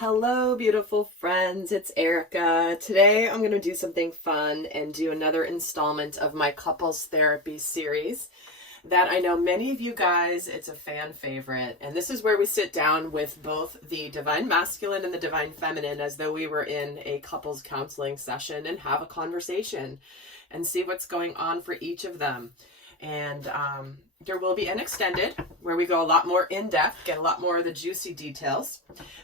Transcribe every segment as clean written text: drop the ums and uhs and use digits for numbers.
Hello, beautiful friends. It's Erika. Today I'm going to do something fun and do another installment of my couples therapy series that I know many of you guys, it's a fan favorite. And this is where we sit down with both the divine masculine and the divine feminine as though we were in a couples counseling session and have a conversation and see what's going on for each of them. And there will be an extended where we go a lot more in depth, get a lot more of the juicy details.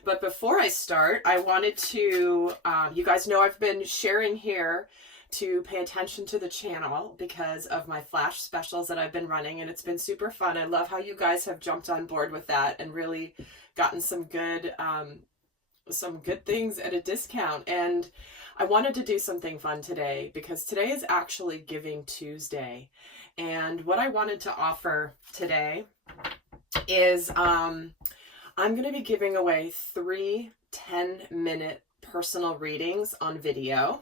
But before I start, I wanted to, you guys know I've been sharing here to pay attention to the channel because of my flash specials that I've been running, and it's been super fun. I love how you guys have jumped on board with that and really gotten some good things at a discount. And I wanted to do something fun today because today is actually Giving Tuesday. And what I wanted to offer today is I'm going to be giving away 3 10-minute personal readings on video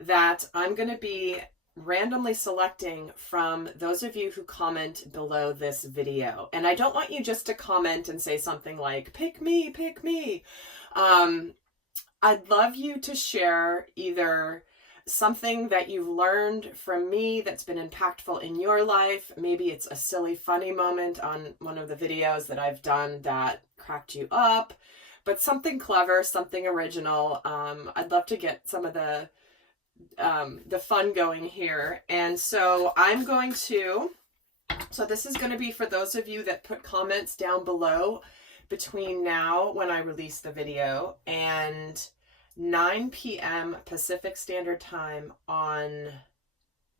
that I'm going to be randomly selecting from those of you who comment below this video. And I don't want you just to comment and say something like, pick me, pick me. I'd love you to share either something that you've learned from me that's been impactful in your life. Maybe it's a silly, funny moment on one of the videos that I've done that cracked you up, but something clever, something original. I'd love to get some of the fun going here. And so I'm going to, so this is going to be for those of you that put comments down below between now when I release the video and 9 p.m. Pacific Standard Time on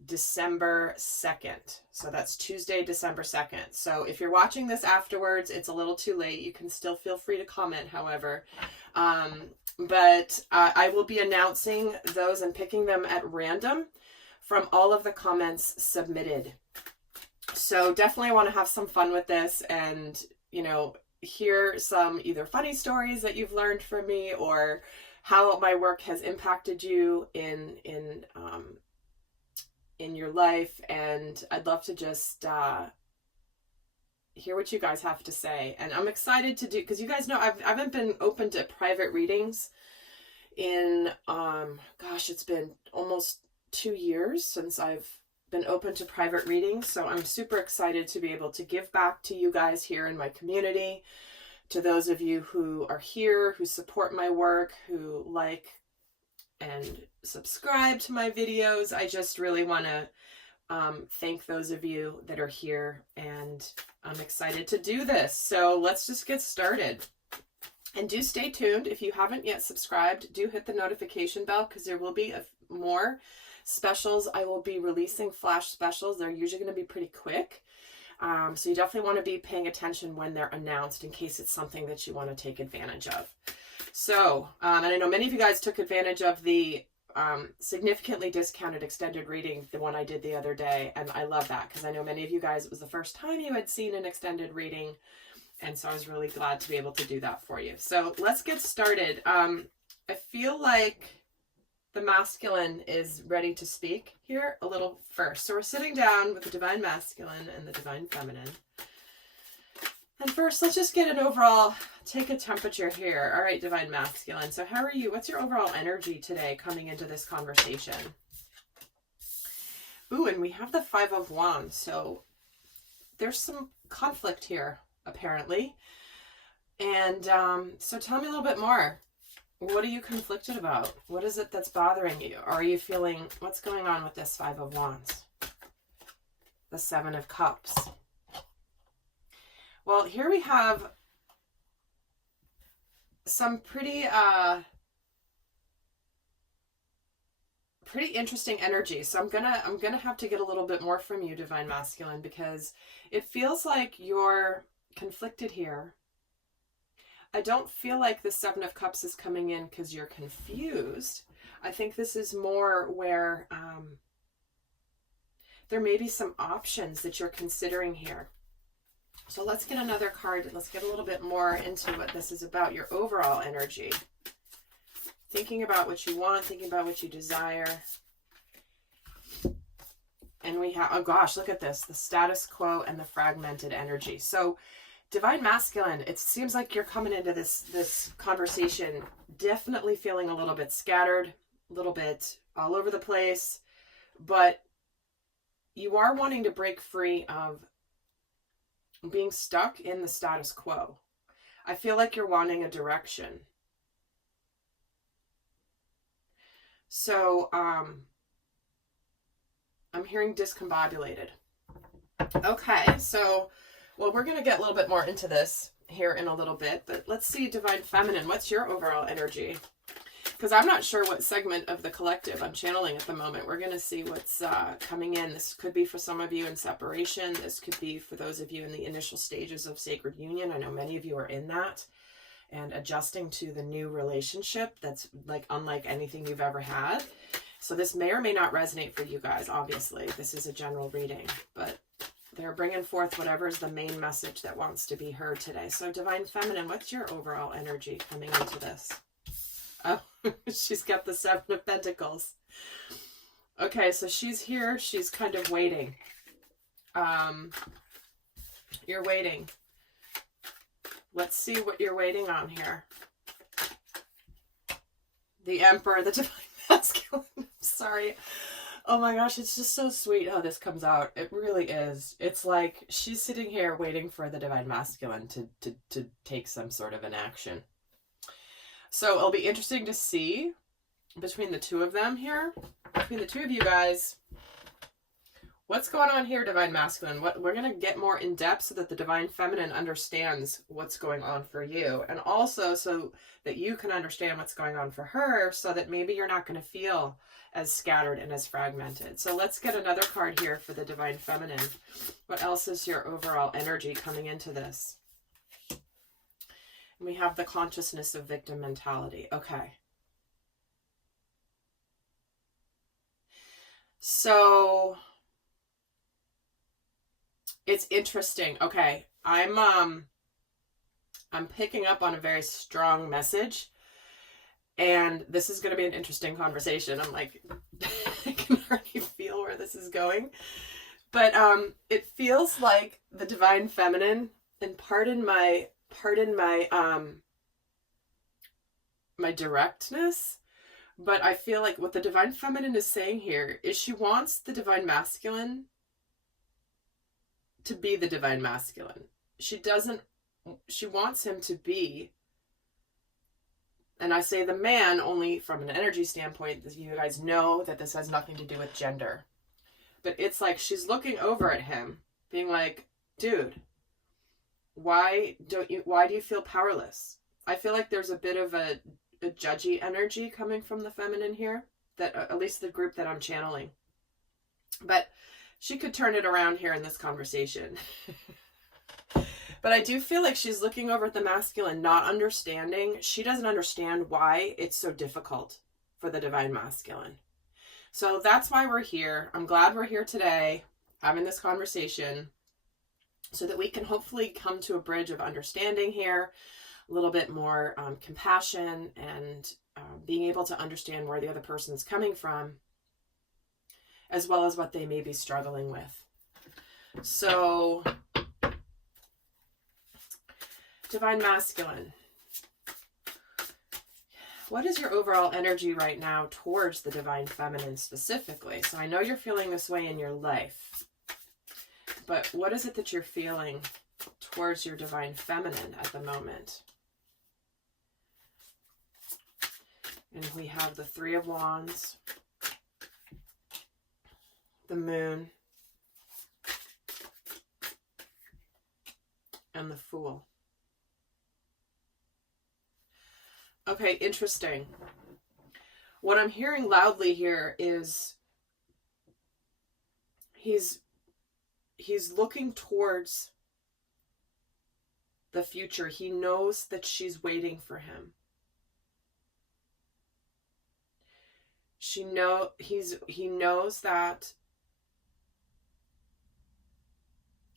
December 2nd. So that's Tuesday, December 2nd. So if you're watching this afterwards, it's a little too late. You can still feel free to comment, however. But I will be announcing those and picking them at random from all of the comments submitted. So definitely want to have some fun with this and, you know, hear some either funny stories that you've learned from me or how my work has impacted you in your life. And I'd love to just hear what you guys have to say. And I'm excited to do, because you guys know I haven't been open to private readings in gosh, it's been almost 2 years since I've been open to private readings. So I'm super excited to be able to give back to you guys here in my community, to those of you who are here, who support my work, who like and subscribe to my videos. I just really want to thank those of you that are here, and I'm excited to do this. So let's just get started. And do stay tuned. If you haven't yet subscribed, do hit the notification bell because there will be more specials. I will be releasing flash specials. They're usually going to be pretty quick. So you definitely want to be paying attention when they're announced in case it's something that you want to take advantage of. So, and I know many of you guys took advantage of the significantly discounted extended reading, the one I did the other day. And I love that because I know many of you guys, it was the first time you had seen an extended reading. And so I was really glad to be able to do that for you. So let's get started. I feel like the masculine is ready to speak here a little first. So we're sitting down with the divine masculine and the divine feminine. And first, let's just get an overall, take a temperature here. All right, divine masculine. So how are you? What's your overall energy today coming into this conversation? Ooh, and we have the 5 of Wands. So there's some conflict here, apparently. And so tell me a little bit more. What are you conflicted about? What is it that's bothering you? Are you feeling, what's going on with this 5 of Wands? The 7 of Cups. Well, here we have some pretty interesting energy. So I'm gonna have to get a little bit more from you, divine masculine, because it feels like you're conflicted here. I don't feel like the 7 of Cups is coming in because you're confused. I think this is more where there may be some options that you're considering here. So let's get another card. Let's get a little bit more into what this is about, your overall energy. Thinking about what you want, thinking about what you desire. And we have, oh gosh, look at this, the status quo and the fragmented energy. So Divine Masculine, it seems like you're coming into this conversation definitely feeling a little bit scattered, a little bit all over the place, but you are wanting to break free of being stuck in the status quo. I feel like you're wanting a direction. So, I'm hearing discombobulated. Okay, so, well, we're going to get a little bit more into this here in a little bit, but let's see, Divine Feminine, what's your overall energy? Because I'm not sure what segment of the collective I'm channeling at the moment. We're going to see what's coming in. This could be for some of you in separation. This could be for those of you in the initial stages of sacred union. I know many of you are in that and adjusting to the new relationship that's like unlike anything you've ever had. So this may or may not resonate for you guys, obviously. This is a general reading, but they're bringing forth whatever is the main message that wants to be heard today. So Divine Feminine, what's your overall energy coming into this? Oh, she's got the Seven of Pentacles. Okay, so she's here. She's kind of waiting. You're waiting. Let's see what you're waiting on here. The Emperor, the Divine Masculine. Sorry. Oh my gosh, it's just so sweet how this comes out. It really is. It's like she's sitting here waiting for the Divine Masculine to take some sort of an action. So it'll be interesting to see between the two of them here, between the two of you guys, what's going on here, Divine Masculine. We're going to get more in depth so that the Divine Feminine understands what's going on for you, and also so that you can understand what's going on for her, so that maybe you're not going to feel as scattered and as fragmented. So let's get another card here for the Divine Feminine. What else is your overall energy coming into this? We have the consciousness of victim mentality. Okay. So it's interesting. Okay. I'm picking up on a very strong message, and this is going to be an interesting conversation. I'm like, I can already feel where this is going, but it feels like the Divine Feminine, and pardon my my directness, but I feel like what the Divine Feminine is saying here is she wants the Divine Masculine to be the Divine Masculine. She wants him to be, and I say the man only from an energy standpoint, you guys know that this has nothing to do with gender, but it's like she's looking over at him being like, dude, why do you feel powerless? I feel like there's a bit of a judgy energy coming from the feminine here, that at least the group that I'm channeling. But she could turn it around here in this conversation. But I do feel like she's looking over at the masculine, not understanding. She doesn't understand why it's so difficult for the Divine Masculine. So that's why we're here. I'm glad we're here today having this conversation, so that we can hopefully come to a bridge of understanding here, a little bit more compassion, and being able to understand where the other person's coming from, as well as what they may be struggling with. So, Divine Masculine, what is your overall energy right now towards the Divine Feminine specifically? So I know you're feeling this way in your life, but what is it that you're feeling towards your Divine Feminine at the moment? And we have the Three of Wands, the Moon, and the Fool. Okay, interesting. What I'm hearing loudly here is he's looking towards the future. He knows that she's waiting for him. He knows that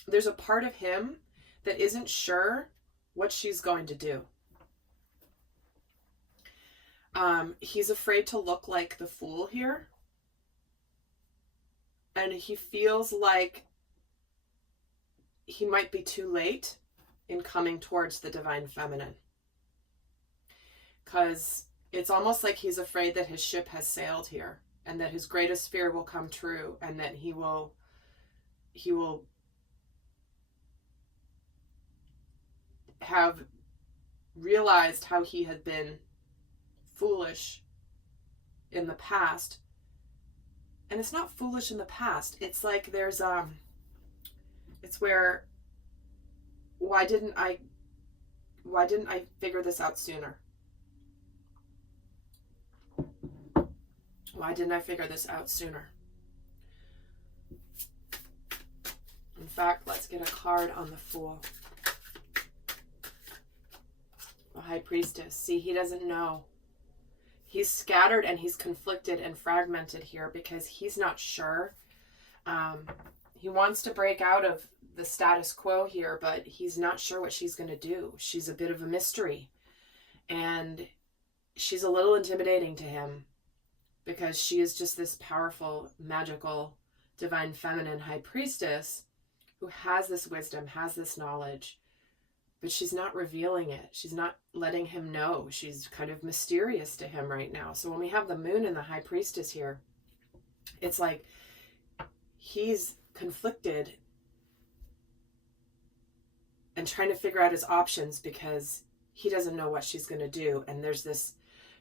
there's a part of him that isn't sure what she's going to do. He's afraid to look like the fool here. And he feels like he might be too late in coming towards the divine feminine. Because it's almost like he's afraid that his ship has sailed here and that his greatest fear will come true and that he will have realized how he had been foolish in the past. And it's not foolish in the past. It's like there's it's where why didn't I figure this out sooner? Why didn't I figure this out sooner? In fact, let's get a card on the Fool. The High Priestess. See, he doesn't know. He's scattered and he's conflicted and fragmented here because he's not sure. He wants to break out of the status quo here, but he's not sure what she's going to do. She's a bit of a mystery. And she's a little intimidating to him because she is just this powerful, magical, divine feminine high priestess who has this wisdom, has this knowledge, but she's not revealing it. She's not letting him know. She's kind of mysterious to him right now. So when we have the moon and the high priestess here, it's like he's conflicted and trying to figure out his options because he doesn't know what she's going to do. And there's this,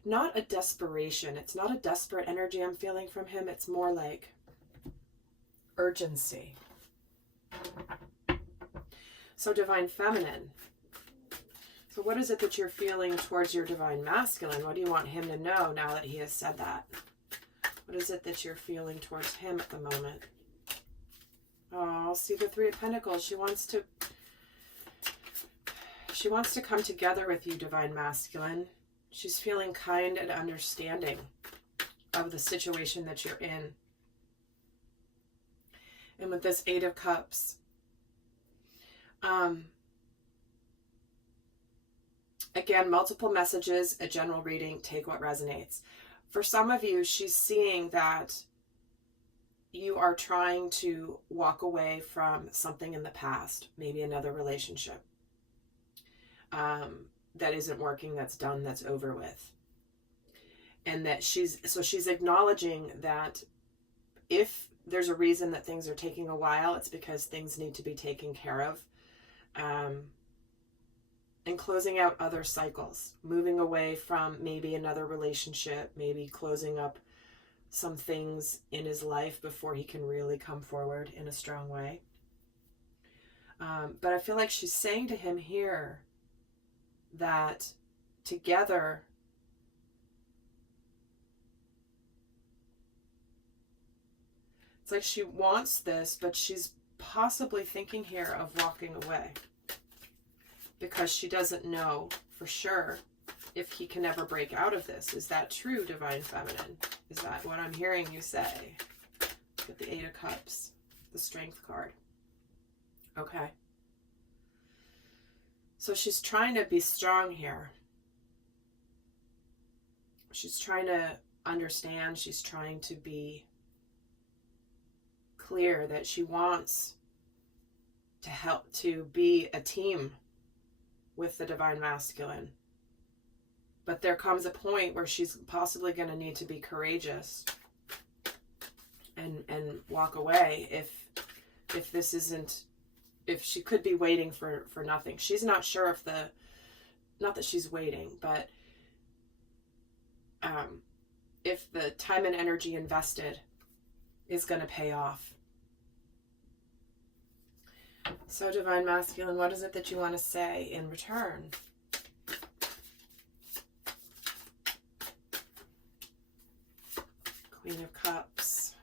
not a desperation. It's not a desperate energy I'm feeling from him. It's more like urgency. So divine feminine. So what is it that you're feeling towards your divine masculine? What do you want him to know now that he has said that? What is it that you're feeling towards him at the moment? Oh, see the Three of Pentacles. She wants to come together with you, divine masculine. She's feeling kind and understanding of the situation that you're in. And with this Eight of Cups, again, multiple messages, a general reading, take what resonates. For some of you, she's seeing that you are trying to walk away from something in the past, maybe another relationship that isn't working, that's done, that's over with. And that she's acknowledging that if there's a reason that things are taking a while, it's because things need to be taken care of. And closing out other cycles, moving away from maybe another relationship, maybe closing up some things in his life before he can really come forward in a strong way. But I feel like she's saying to him here that together, it's like she wants this, but she's possibly thinking here of walking away because she doesn't know for sure if he can ever break out of this. Is that true, divine feminine? Is that what I'm hearing you say? With the Eight of Cups, the Strength card. Okay. So she's trying to be strong here. She's trying to understand. She's trying to be clear that she wants to help, to be a team with the divine masculine. But there comes a point where she's possibly going to need to be courageous and walk away if this isn't, if she could be waiting for nothing. She's not sure if not that she's waiting, but if the time and energy invested is going to pay off. So divine masculine, what is it that you want to say in return? Queen of Cups,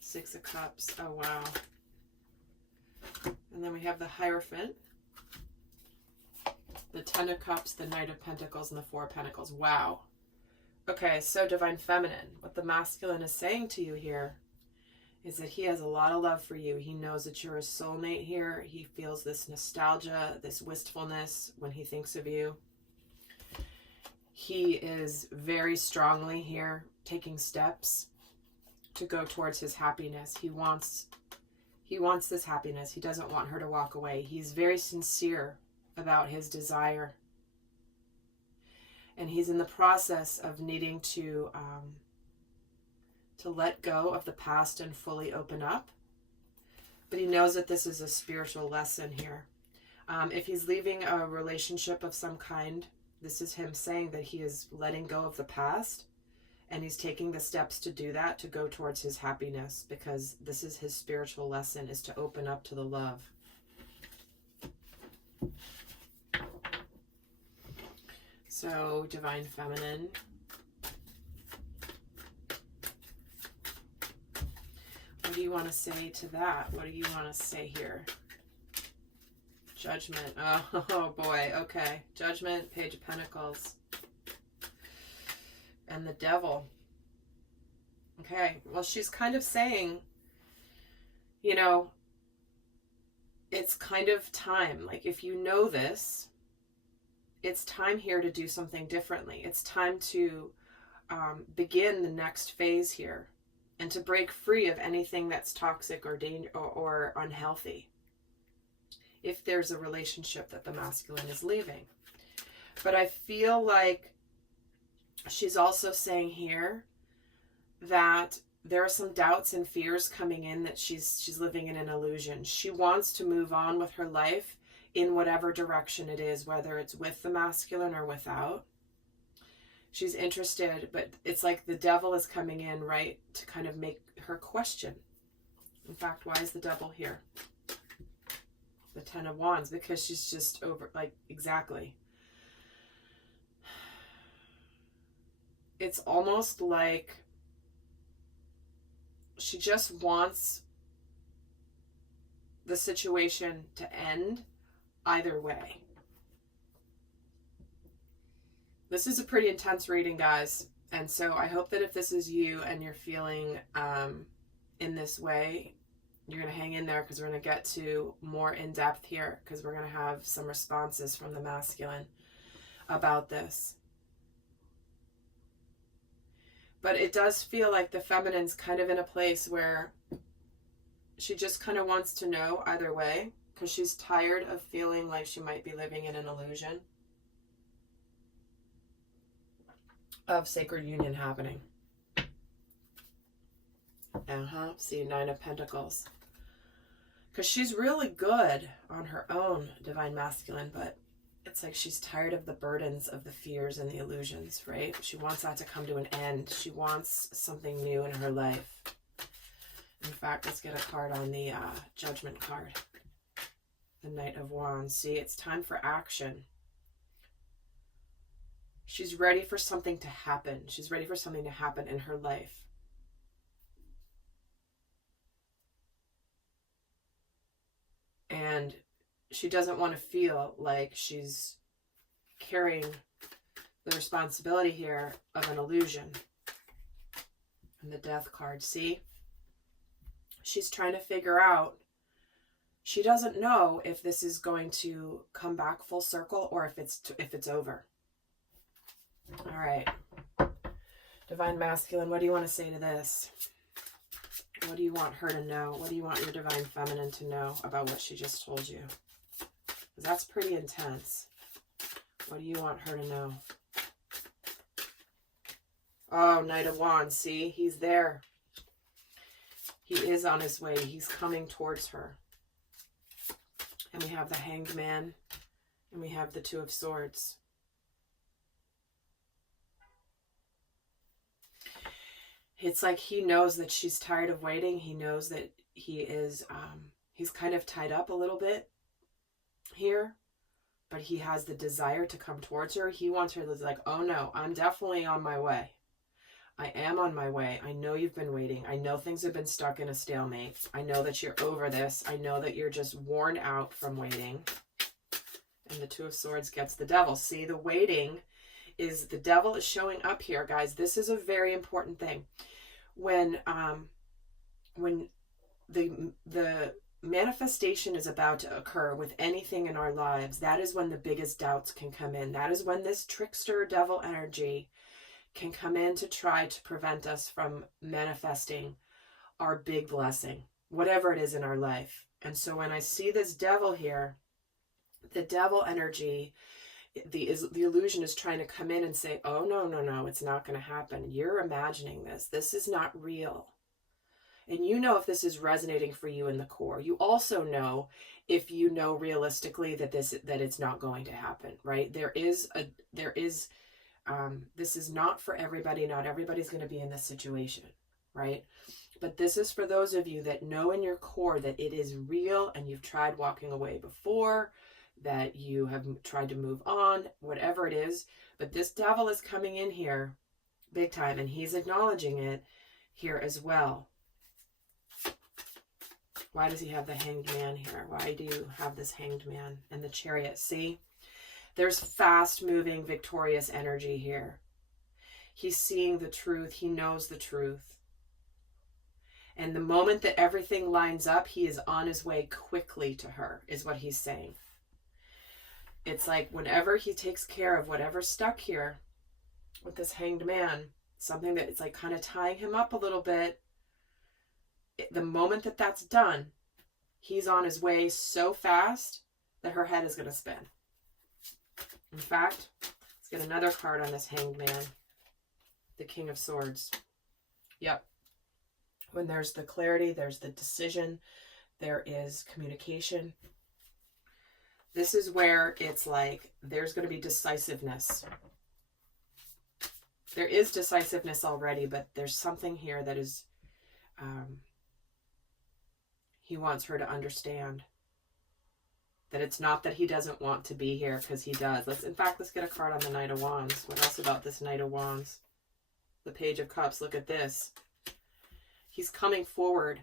Six of Cups, oh wow. And then we have the Hierophant, the Ten of Cups, the Knight of Pentacles, and the Four of Pentacles. Wow. Okay, so divine feminine, what the masculine is saying to you here is that he has a lot of love for you. He knows that you're a soulmate here. He feels this nostalgia, this wistfulness when he thinks of you. He is very strongly here taking steps to go towards his happiness. He wants this happiness. He doesn't want her to walk away. He's very sincere about his desire. And he's in the process of needing to let go of the past and fully open up. But he knows that this is a spiritual lesson here. If he's leaving a relationship of some kind, this is him saying that he is letting go of the past, and he's taking the steps to do that, to go towards his happiness, because this is his spiritual lesson, is to open up to the love. So, Divine Feminine. What do you want to say to that? What do you want to say here? Judgment. Oh boy. Okay. Judgment, Page of Pentacles. And the Devil. Okay. Well, she's kind of saying, you know, it's kind of time. Like, if you know this, it's time here to do something differently. It's time to begin the next phase here, and to break free of anything that's toxic or or unhealthy, if there's a relationship that the masculine is leaving. But I feel like she's also saying here that there are some doubts and fears coming in, that she's living in an illusion. She wants to move on with her life in whatever direction it is, whether it's with the masculine or without. She's interested, but it's like the Devil is coming in, right, to kind of make her question. In fact, why is the Devil here? The Ten of Wands, because she's just over, like, exactly. It's almost like she just wants the situation to end either way. This is a pretty intense reading, guys. And so I hope that if this is you and you're feeling in this way, you're going to hang in there, because we're going to get to more in depth here, because we're going to have some responses from the masculine about this. But it does feel like the feminine's kind of in a place where she just kind of wants to know either way, because she's tired of feeling like she might be living in an illusion of sacred union happening. See, Nine of Pentacles. Because she's really good on her own, Divine Masculine, but it's like she's tired of the burdens of the fears and the illusions, right? She wants that to come to an end. She wants something new in her life. In fact, let's get a card on the Judgment card. The Knight of Wands. See, it's time for action. She's ready for something to happen. She's ready for something to happen in her life. And she doesn't want to feel like she's carrying the responsibility here of an illusion. And the Death card, see? She's trying to figure out, she doesn't know if this is going to come back full circle or if it's over. All right. Divine Masculine, what do you want to say to this? What do you want her to know? What do you want your Divine Feminine to know about what she just told you? Because that's pretty intense. What do you want her to know? Oh, Knight of Wands. See, he's there. He is on his way. He's coming towards her. And we have the Hanged Man. And we have the Two of Swords. It's like he knows that she's tired of waiting. He knows that he is, he's kind of tied up a little bit here, but he has the desire to come towards her. He wants her to be like, oh no, I'm definitely on my way. I am on my way. I know you've been waiting. I know things have been stuck in a stalemate. I know that you're over this. I know that you're just worn out from waiting. And the Two of Swords gets the Devil. See, the waiting is, the Devil is showing up here, guys. This is a very important thing. When the manifestation is about to occur with anything in our lives, that is when the biggest doubts can come in. That is when this trickster devil energy can come in to try to prevent us from manifesting our big blessing, whatever it is in our life. And so when I see this Devil here, The devil energy, the illusion is trying to come in and say, oh, no, no, no, it's not going to happen. You're imagining this. This is not real. And you know if this is resonating for you in the core. You also know if you know realistically that it's not going to happen, right? This is not for everybody. Not everybody's going to be in this situation, right? But this is for those of you that know in your core that it is real and you've tried walking away before, that you have tried to move on, whatever it is. But this devil is coming in here big time, and he's acknowledging it here as well. Why does he have the Hanged Man here? Why do you have this Hanged Man and the Chariot? See, there's fast-moving, victorious energy here. He's seeing the truth. He knows the truth. And the moment that everything lines up, he is on his way quickly to her, is what he's saying. It's like whenever he takes care of whatever's stuck here with this Hanged Man, something that it's like kind of tying him up a little bit, the moment that that's done, he's on his way so fast that her head is going to spin. In fact, let's get another card on this Hanged Man. The King of Swords. Yep. When there's the clarity, there's the decision, there is communication. This is where it's like there's going to be decisiveness. There is decisiveness already, but there's something here that is... he wants her to understand that it's not that he doesn't want to be here, because he does. Let's get a card on the Knight of Wands. What else about this Knight of Wands? The Page of Cups. Look at this. He's coming forward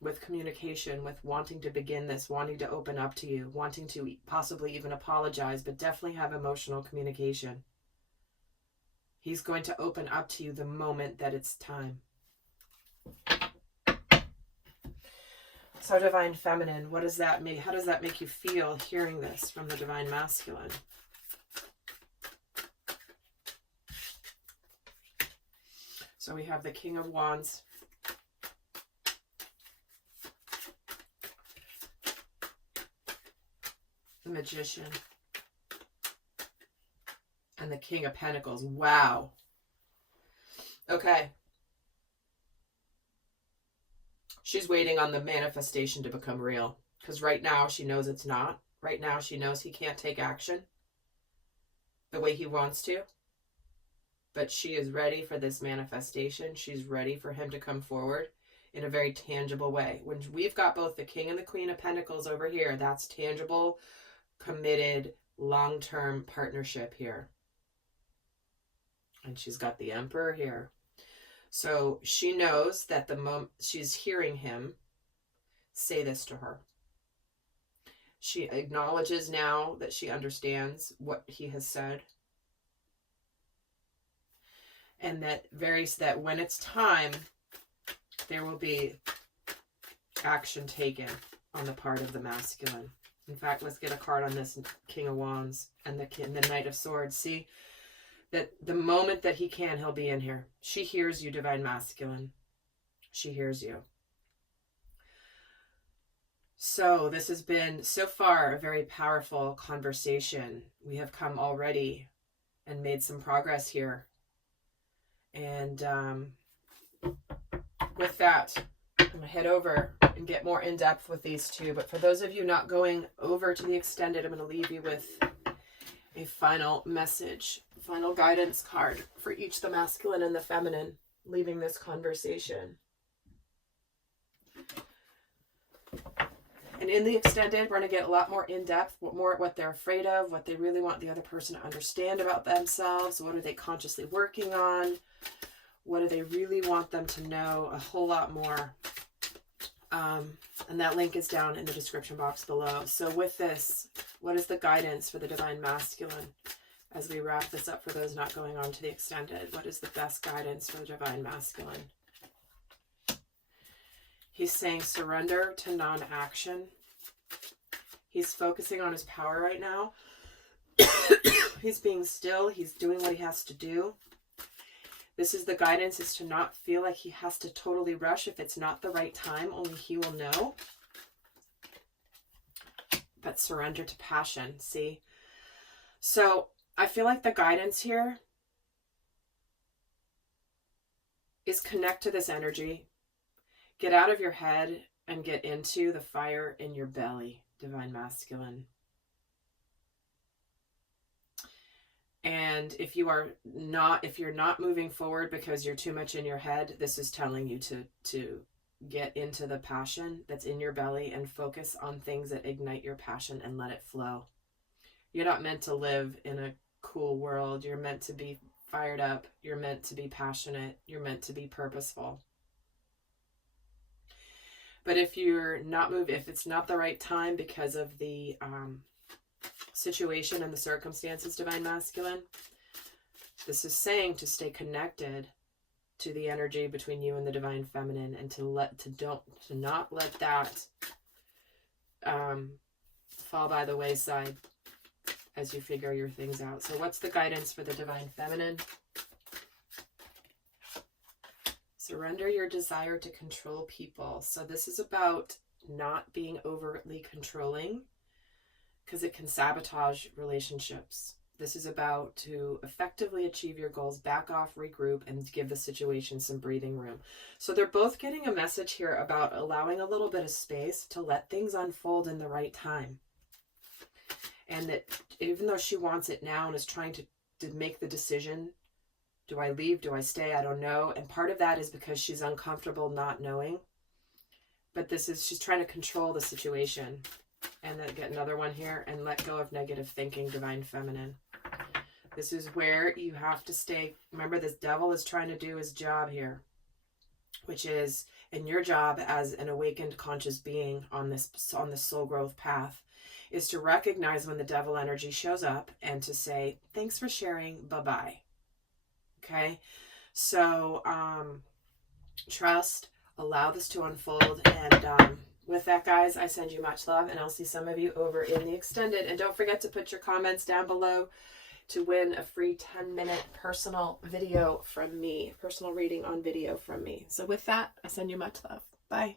with communication, with wanting to begin this, wanting to open up to you, wanting to possibly even apologize, but definitely have emotional communication. He's going to open up to you the moment that it's time. So Divine Feminine, what does that mean? How does that make you feel hearing this from the Divine Masculine? So we have the King of Wands. The Magician. And the King of Pentacles. Wow. Okay. She's waiting on the manifestation to become real. Because right now she knows it's not. Right now she knows he can't take action the way he wants to. But she is ready for this manifestation. She's ready for him to come forward in a very tangible way. When we've got both the King and the Queen of Pentacles over here, that's tangible, committed, long-term partnership here. And she's got the Emperor here. So she knows that the moment she's hearing him say this to her, she acknowledges now that she understands what he has said. And that when it's time, there will be action taken on the part of the masculine. In fact, let's get a card on this King of Wands and the Knight of Swords. See that the moment that he can, he'll be in here. She hears you, Divine Masculine. She hears you. So this has been, so far, a very powerful conversation. We have come already and made some progress here. And with that, I'm going to head over and get more in depth with these two. But for those of you not going over to the extended, I'm going to leave you with a final message, final guidance card for each the masculine and the feminine, leaving this conversation. And in the extended, we're going to get a lot more in depth, what they're afraid of, what they really want the other person to understand about themselves, what are they consciously working on, what do they really want them to know, a whole lot more. And that link is down in the description box below. So with this, what is the guidance for the Divine Masculine as we wrap this up for those not going on to the extended? What is the best guidance for the Divine Masculine? He's saying surrender to non-action. He's focusing on his power right now. He's being still. He's doing what he has to do. This is the guidance, is to not feel like he has to totally rush if it's not the right time. Only he will know. but surrender to passion. See? So I feel like the guidance here is connect to this energy. Get out of your head and get into the fire in your belly, Divine Masculine. And if you're not moving forward because you're too much in your head, this is telling you to get into the passion that's in your belly and focus on things that ignite your passion and let it flow. You're not meant to live in a cool world. You're meant to be fired up. You're meant to be passionate. You're meant to be purposeful. But if it's not the right time because of the situation and the circumstances, Divine Masculine, this is saying to stay connected to the energy between you and the Divine Feminine, and to not let that fall by the wayside as you figure your things out. So what's the guidance for the Divine Feminine? Surrender your desire to control people. So this is about not being overtly controlling, because it can sabotage relationships. This is about to effectively achieve your goals, back off, regroup, and give the situation some breathing room. So they're both getting a message here about allowing a little bit of space to let things unfold in the right time. And that even though she wants it now and is trying to make the decision, do I leave? Do I stay? I don't know. And part of that is because she's uncomfortable not knowing. But she's trying to control the situation. And then get another one here, and let go of negative thinking, Divine Feminine. This is where you have to stay. Remember, this devil is trying to do his job here, which is, in your job as an awakened conscious being on this soul growth path, is to recognize when the devil energy shows up and to say, thanks for sharing, bye-bye. Okay? So, trust, allow this to unfold, and with that, guys, I send you much love, and I'll see some of you over in the extended. And don't forget to put your comments down below to win a free 10-minute personal video from me, personal reading on video from me. So with that, I send you much love. Bye.